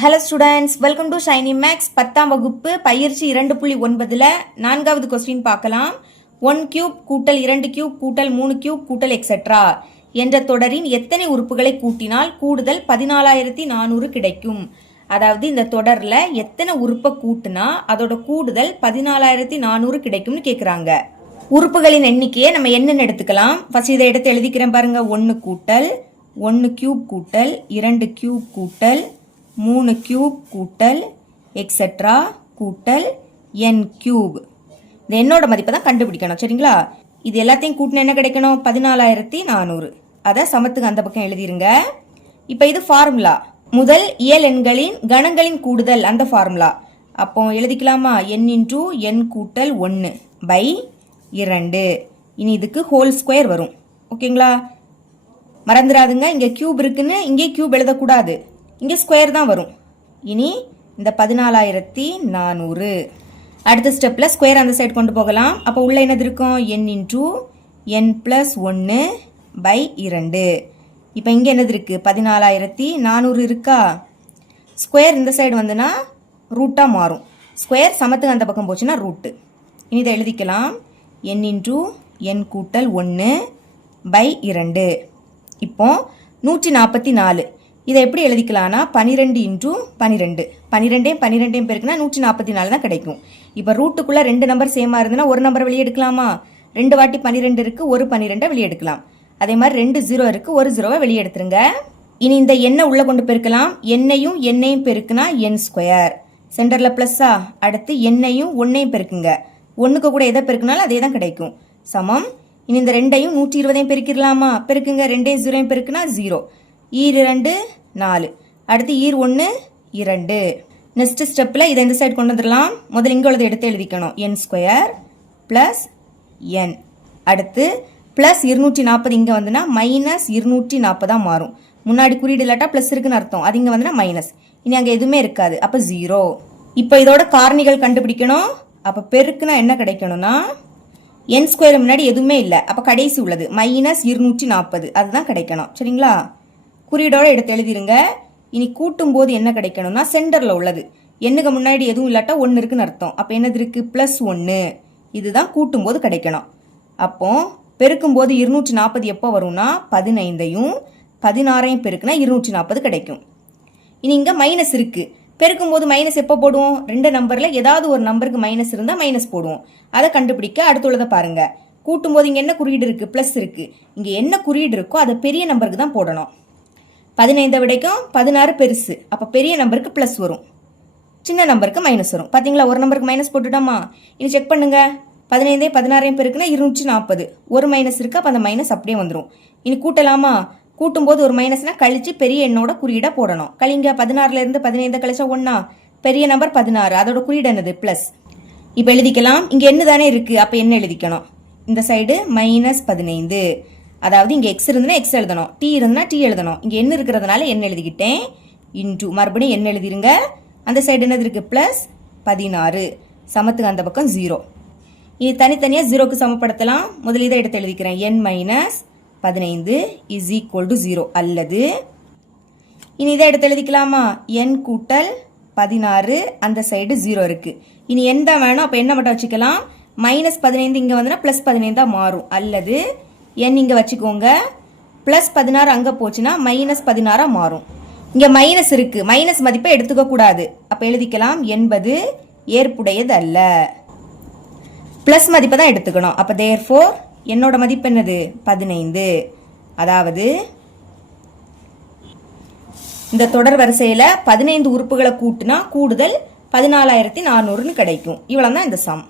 Hello students, welcome to Shiny Max 10ஆம் வகுப்பு பயிற்சி 2.9ல் 4வது கொஸ்டின் பார்க்கலாம். 1 கியூப் கூட்டல் 2 கியூப் கூட்டல் 3 கியூப் கூட்டல் எக்ஸெட்ரா என்ற தொடரின் எத்தனை உறுப்புகளை கூட்டினால் கூடுதல் 14,400 கிடைக்கும். அதாவது இந்த தொடரில் எத்தனை உறுப்பை கூட்டினா அதோட கூடுதல் 14,400 கிடைக்கும்னு கேட்குறாங்க. உறுப்புகளின் எண்ணிக்கையை நம்ம என்னென்னு எடுத்துக்கலாம். ஃபர்ஸ்ட் இதை எடுத்து எழுதிக்கிறேன் பாருங்க. 1 கூட்டல் 1 கியூப் கூட்டல் 2 கியூப் கூட்டல் 3 கியூப் கூட்டல் எக்ஸெட்ரா கூட்டல் n கியூப். இந்த என்னோட மதிப்பை தான் கண்டுபிடிக்கணும், சரிங்களா? இது எல்லாத்தையும் கூட்டினா என்ன கிடைக்கணும்? 14,400. அதை சமத்துக்கு அந்த பக்கம் எழுதிருங்க. இப்போ இது ஃபார்முலா. முதல் இயல் எண்களின் கணங்களின் கூடுதல், அந்த ஃபார்முலா. அப்போ எழுதிக்கலாமா? n இன்டூ n கூட்டல் 1 பை 2. இனி இதுக்கு ஹோல் ஸ்கொயர் வரும், ஓகேங்களா? மறந்துடாதுங்க, இங்கே கியூப் இருக்குன்னு இங்கே கியூப் எழுதக்கூடாது, இங்கே ஸ்கொயர் தான் வரும். இனி இந்த 14,400. அடுத்த ஸ்டெப்பில் ஸ்கொயர் அந்த சைடு கொண்டு போகலாம். அப்போ உள்ள என்னது இருக்கும்? n into n plus 1 by 2. இப்போ இங்கே என்னது இருக்குது? 14,400 இருக்கா? ஸ்கொயர் இந்த சைடு வந்துன்னா ரூட்டாக மாறும். ஸ்கொயர் சமத்துக்கு அந்த பக்கம் போச்சுன்னா ரூட்டு. இனி இதை எழுதிக்கலாம். n இன்டூ n கூட்டல் 1 பை 2. இப்போ 144. இதை எப்படி எழுதிக்கலாம்னா 12 இன்டூ 12. 12 பேருக்குன்னா 144 தான் கிடைக்கும். இப்போ ரூட்டுக்குள்ளே 2 நம்பர் சேமாக இருந்ததுன்னா ஒரு நம்பரை வெளியே எடுக்கலாமா? 2 வாட்டி 12 இருக்குது, ஒரு 12 வெளியே எடுக்கலாம். அதே மாதிரி 2 0 இருக்குது, ஒரு 0வை வெளியே எடுத்துருங்க. இனி இந்த எண்ணை உள்ளே கொண்டு பெருக்கலாம். எண்ணையும் பெருக்குனா n ஸ்கொயர். சென்டரில் ப்ளஸ்ஸா? அடுத்து எண்ணையும் 1ஐயும் பெருக்குங்க. 1க்கு கூட எதை பெருக்குனாலும் அதே தான் கிடைக்கும். சமம். இனி இந்த 2ஐயும் 120ஐயும் பெருக்கிடலாமா? பெருக்குங்க. 2 0ஐயும் பெருக்குனா 0. ஈர் 2 4. அடுத்து ஈர் 1 2. நெக்ஸ்ட் ஸ்டெப்பில் இதை இந்த சைடு கொண்டு வந்துடலாம். முதல்ல இங்கே உள்ளதை எடுத்து எழுதிக்கணும். n square plus n. அடுத்து ப்ளஸ் 240 இங்கே வந்துன்னா மைனஸ் 240 மாறும். முன்னாடி குறியீடு இல்லாட்டா ப்ளஸ் இருக்குன்னு அர்த்தம். அது இங்கே வந்துன்னா மைனஸ். இனி அங்கே எதுவுமே இருக்காது, அப்போ 0. இப்போ இதோட காரணிகள் கண்டுபிடிக்கணும். அப்போ பெருக்குனா என்ன கிடைக்கணும்னா n ஸ்கொயர் முன்னாடி எதுவுமே இல்லை, அப்போ கடைசி உள்ளது மைனஸ் 240, அதுதான் கிடைக்கணும், சரிங்களா? குறியீடோட எடுத்து எழுதிருங்க. இனி கூட்டும் போது என்ன கிடைக்கணும்னா சென்டரில் உள்ளது. எண்ணுக்கு முன்னாடி எதுவும் இல்லாட்டா 1 இருக்குன்னு அர்த்தம். அப்போ என்னது இருக்கு? ப்ளஸ் 1. இதுதான் கூட்டும் போது கிடைக்கணும். அப்போ பெருக்கும் போது 240 எப்போ வரும்னா 15ஐயும் 16ஐயும் பெருக்குனா 240 கிடைக்கும். இனி இங்கே மைனஸ் இருக்கு. பெருக்கும் போது மைனஸ் எப்போ போடுவோம்? 2 நம்பர்ல ஏதாவது ஒரு நம்பருக்கு மைனஸ் இருந்தால் மைனஸ் போடுவோம். அதை கண்டுபிடிக்க அடுத்துள்ளதை பாருங்க. கூட்டும் போது இங்கே என்ன குறியீடு இருக்கு? ப்ளஸ் இருக்கு. இங்கே என்ன குறியீடு இருக்கோ அதை பெரிய நம்பருக்கு தான் போடணும். 15 விடைக்கும் 16 பெருசு, அப்போ பெரிய நம்பருக்கு ப்ளஸ் வரும், சின்ன நம்பருக்கு மைனஸ் வரும். பார்த்தீங்களா? ஒரு நம்பருக்கு மைனஸ் போட்டுட்டோமா? இனி செக் பண்ணுங்க. 15ஐயும் 16ஐயும் பெருக்குனா 240. ஒரு மைனஸ் இருக்கு, அப்போ அந்த மைனஸ் அப்படியே வந்துடும். இனி கூட்டலாமா? கூட்டும் போது ஒரு மைனஸ்னா கழிச்சு பெரிய எண்ணோட குறியீடா போடணும். கழிங்க. 16லேருந்து 15 கழிச்சா 1. பெரிய நம்பர் 16, அதோட குறியீடு என்னது? ப்ளஸ். இப்போ எழுதிக்கலாம். இங்கே என்ன தானே இருக்கு, அப்போ என்ன எழுதிக்கணும்? இந்த சைடு மைனஸ் 15. அதாவது இங்கே எக்ஸ் இருந்துன்னா எக்ஸ் எழுதணும், டி இருந்துன்னா டி எழுதணும். இங்கே என்ன இருக்கிறதுனால என்ன எழுதிக்கிட்டேன்? இன்டூ மறுபடியும் என்ன எழுதிருங்க. அந்த சைடு என்னது இருக்கு? ப்ளஸ் 16. சமத்துக்கு அந்த பக்கம் 0. இனி தனித்தனியாக 0க்கு சமப்படுத்தலாம். முதல் இதை எடுத்து எழுதிக்கிறேன். n minus 15 is equal to 0. அல்லது இனி இதை எடுத்து எழுதிக்கலாமா? n கூட்டல் 16, அந்த சைடு 0 இருக்கு. இனி n தான் வேணும், அப்போ என்ன மட்டும் வச்சுக்கலாம். மைனஸ் 15 இங்கே வந்துன்னா ப்ளஸ் 15 தான் மாறும். அல்லது n இங்கே வச்சுக்கோங்க. ப்ளஸ் 16 அங்கே போச்சுன்னா மைனஸ் 16 மாறும். இங்கே மைனஸ் இருக்கு, மைனஸ் மதிப்பை எடுத்துக்க கூடாது. அப்போ எழுதிக்கலாம் என்பது ஏற்புடையது அல்ல. ப்ளஸ் மதிப்பை தான் எடுத்துக்கணும். அப்போ தேர்ஃபோர் என்னோட மதிப்பு என்னது? 15. அதாவது இந்த தொடர் வரிசையில் 15 உறுப்புகளை கூட்டினா கூடுதல் 14,400 கிடைக்கும். இவ்வளோ தான் இந்த சம்.